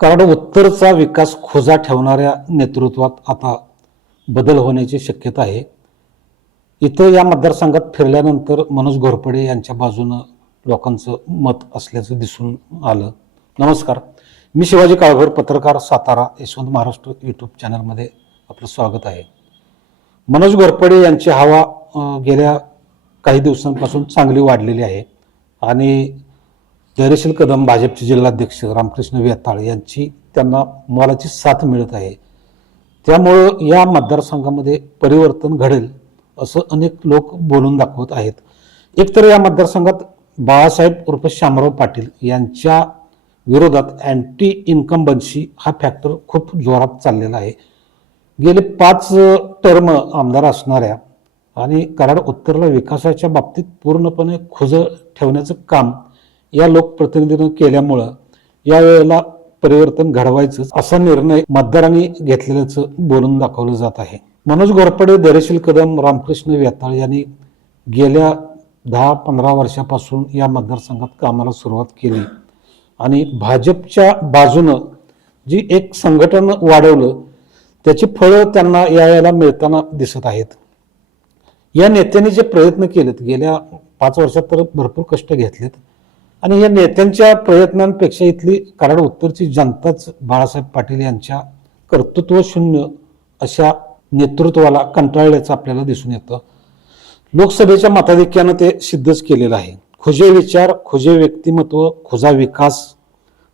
कारण उत्तरचा विकास खोजा ठेवणाऱ्या नेतृत्वात आता बदल होण्याची शक्यता आहे. इथं या मतदारसंघात फिरल्यानंतर मनोज घोरपडे यांच्या बाजूनं लोकांचं मत असल्याचं दिसून आलं. नमस्कार. मी शिवाजी काळभोर पत्रकार सातारा यशवंत महाराष्ट्र यूट्यूब चॅनलमध्ये आपलं स्वागत आहे. मनोज घोरपडे यांची हवा गेल्या काही दिवसांपासून चांगली वाढलेली आहे. आणि धैर्यशील कदम भाजपचे जिल्हाध्यक्ष रामकृष्ण वेताळ यांची त्यांना मोलाची साथ मिळत आहे. त्यामुळं या मतदारसंघामध्ये परिवर्तन घडेल असं अनेक लोक बोलून दाखवत आहेत. एकतर या मतदारसंघात बाळासाहेब उर्फ शामराव पाटील यांच्या विरोधात अँटी इन्कम्बन्सी हा फॅक्टर खूप जोरात चाललेला आहे. गेले पाच टर्म आमदार असणाऱ्या आणि कराड उत्तरला विकासाच्या बाबतीत पूर्णपणे खुजं ठेवण्याचं काम या लोकप्रतिनिधीनं केल्यामुळं यावेळेला परिवर्तन घडवायचं असा निर्णय मतदारांनी घेतलेल्याचं बोलून दाखवलं जात आहे. मनोज घोरपडे धैर्यशील कदम रामकृष्ण वेताळ यांनी गेल्या दहा पंधरा वर्षापासून या मतदारसंघात कामाला सुरुवात केली. आणि भाजपच्या बाजूनं जी एक संघटन वाढवलं त्याची फळं त्यांना यायला मिळताना दिसत आहेत. या नेत्यांनी जे प्रयत्न केलेत गेल्या पाच वर्षात तर भरपूर कष्ट घेतलेत. आणि या नेत्यांच्या प्रयत्नांपेक्षा इथली कराड उत्तरची जनताच बाळासाहेब पाटील यांच्या कर्तृत्व शून्य अशा नेतृत्वाला कंटाळल्याचं आपल्याला दिसून येतं. लोकसभेच्या मताधिक्यानं ते सिद्धच केलेलं आहे. खुजे विचार खुजे व्यक्तिमत्व खुजा विकास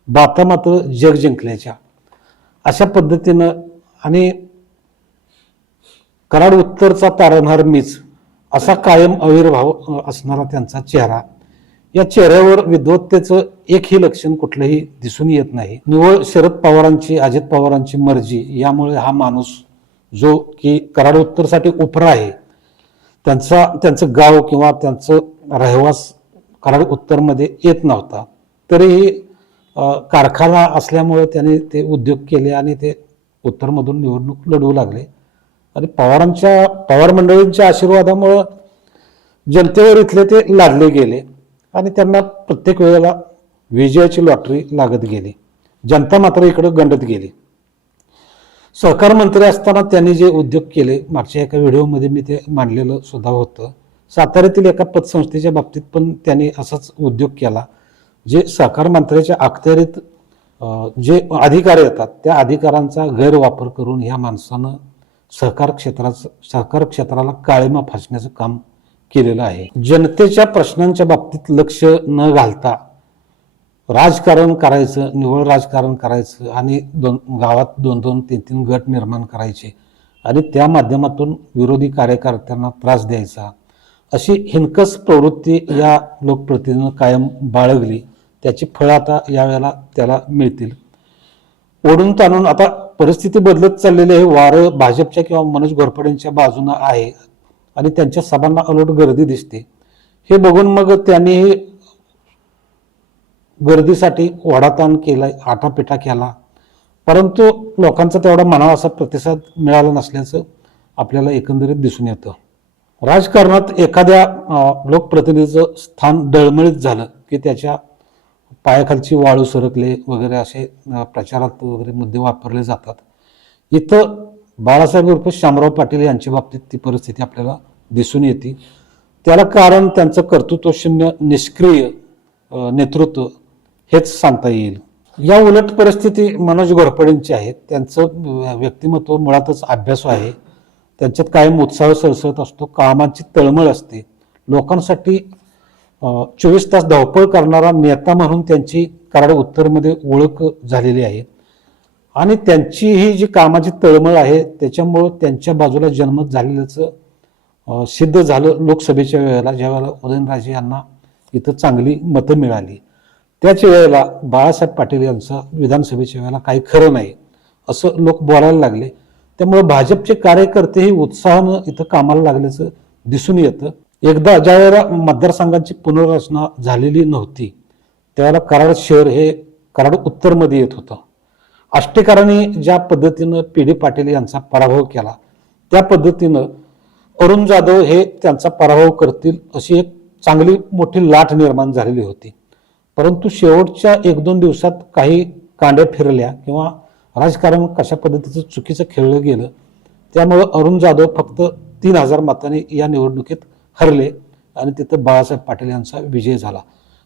बाता मात्र जग जिंकल्याच्या. अशा पद्धतीनं आणि कराड उत्तरचा तारणहार मीच असा कायम आविर्भाव असणारा त्यांचा चेहरा या चेहऱ्यावर विद्वत्तेचं एकही लक्षण कुठलंही दिसून येत नाही. निवळ शरद पवारांची अजित पवारांची मर्जी यामुळे हा माणूस जो की कराड उत्तरसाठी उपरा आहे त्यांचा त्यांचं गाव किंवा त्यांचं रहिवास कराड उत्तरमध्ये येत नव्हता. तरीही कारखाना असल्यामुळे त्याने ते उद्योग केले आणि ते उत्तरमधून निवडणूक लढवू लागले. आणि पवारांच्या पवार मंडळींच्या आशीर्वादामुळं जनतेवर इथले ते लादले गेले. आणि त्यांना प्रत्येक वेळेला विजयाची लॉटरी लागत गेली. जनता मात्र इकडं गंडत गेली. सहकार मंत्री असताना त्यांनी जे उद्योग केले मागच्या एका व्हिडिओमध्ये मी ते मांडलेलं सुद्धा होतं. साताऱ्यातील एका पतसंस्थेच्या बाबतीत पण त्यांनी असाच उद्योग केला जे सहकार मंत्र्याच्या अखत्यारीत जे अधिकार येतात त्या अधिकारांचा गैरवापर करून ह्या माणसानं सहकार क्षेत्राचं सहकार क्षेत्राला काळीमा फासण्याचं काम केलेलं आहे. जनतेच्या प्रश्नांच्या बाबतीत लक्ष न घालता राजकारण करायचं निव्वळ राजकारण करायचं आणि दोन गावात दोन दोन तीन तीन गट निर्माण करायचे आणि त्या माध्यमातून विरोधी कार्यकर्त्यांना त्रास द्यायचा. अशी हिनकस प्रवृत्ती या लोकप्रतिनिधीनं कायम बाळगली. त्याची फळं आता यावेळेला त्याला मिळतील. ओढून ताणून आता परिस्थिती बदलत चाललेली आहे. वारं भाजपच्या किंवा मनोज घोरपडेंच्या बाजूनं आहे. आणि त्यांच्या सभांना अलोट गर्दी दिसते. हे बघून मग त्यांनी गर्दीसाठी ओढाताण केला आटापिटा केला. परंतु लोकांचा तेवढा म्हणावा असा प्रतिसाद मिळाला नसल्याचं आपल्याला एकंदरीत दिसून येतं. राजकारणात एखाद्या लोकप्रतिनिधीचं स्थान डळमळीत झालं की त्याच्या पायाखालची वाळू सरकले वगैरे असे प्रचारात वगैरे मुद्दे वापरले जातात. इथं बाळासाहेब उर्फ शामराव पाटील यांच्या बाबतीत ती परिस्थिती आपल्याला दिसून येते. त्याला कारण त्यांचं कर्तृत्वशून्य निष्क्रिय नेतृत्व हेच सांगता येईल. या उलट परिस्थिती मनोज घोरपडेंची आहे. त्यांचं व्यक्तिमत्व मुळातच अभ्यास आहे. त्यांच्यात कायम उत्साह सळसळत असतो. कामांची तळमळ असते. लोकांसाठी चोवीस तास धावपळ करणारा नेता म्हणून त्यांची कराड उत्तरमध्ये ओळख झालेली आहे. आणि त्यांची ही जी कामाची तळमळ आहे त्याच्यामुळं त्यांच्या बाजूला जन्मत झालेल्याचं सिद्ध झालं लोकसभेच्या वेळेला ज्यावेळेला उदयनराजे यांना इथं चांगली मतं मिळाली. त्याच वेळेला बाळासाहेब पाटील यांचं विधानसभेच्या वेळेला काही खरं नाही असं लोक बोलायला लागले. त्यामुळे भाजपचे कार्यकर्तेही उत्साहानं इथं कामाला लागल्याचं दिसून येतं. एकदा ज्या वेळेला मतदारसंघांची पुनर्रचना झालेली नव्हती त्यावेळेला कराड शहर हे कराड उत्तरमध्ये येत होतं. आष्टेकरांनी ज्या पद्धतीनं पी डी पाटील यांचा पराभव केला त्या पद्धतीनं अरुण जाधव हे त्यांचा पराभव करतील अशी एक चांगली मोठी लाट निर्माण झालेली होती. परंतु शेवटच्या एक दोन दिवसात काही कांड्या फिरल्या किंवा राजकारण कशा पद्धतीचं चुकीचं खेळलं गेलं त्यामुळं अरुण जाधव फक्त तीन हजार मताने या निवडणुकीत हरले आणि तिथं बाळासाहेब पाटील यांचा विजय झाला.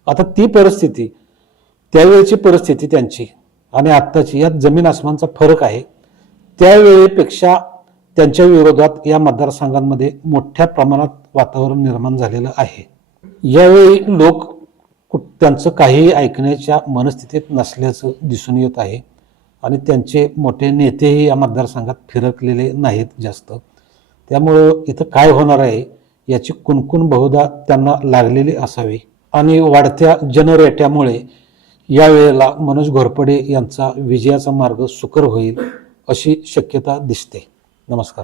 आता ती परिस्थिती त्यावेळेची परिस्थिती त्यांची. आणि आत्ताची यात जमीन आसमानचा फरक आहे. त्यावेळेपेक्षा त्यांच्या विरोधात या मतदारसंघांमध्ये मोठ्या प्रमाणात वातावरण निर्माण झालेलं आहे. यावेळी लोक त्यांचं काहीही ऐकण्याच्या मनस्थितीत नसल्याचं दिसून येत आहे आणि त्यांचे मोठे नेतेही या मतदारसंघात फिरकलेले नाहीत जास्त. त्यामुळं इथं काय होणार आहे याची कुणकुण बहुधा त्यांना लागलेली असावी. आणि वाढत्या जनरेट्यामुळे यावेळेला मनोज घोरपडे यांचा विजयाचा मार्ग सुकर होईल अशी शक्यता दिसते. नमस्कार.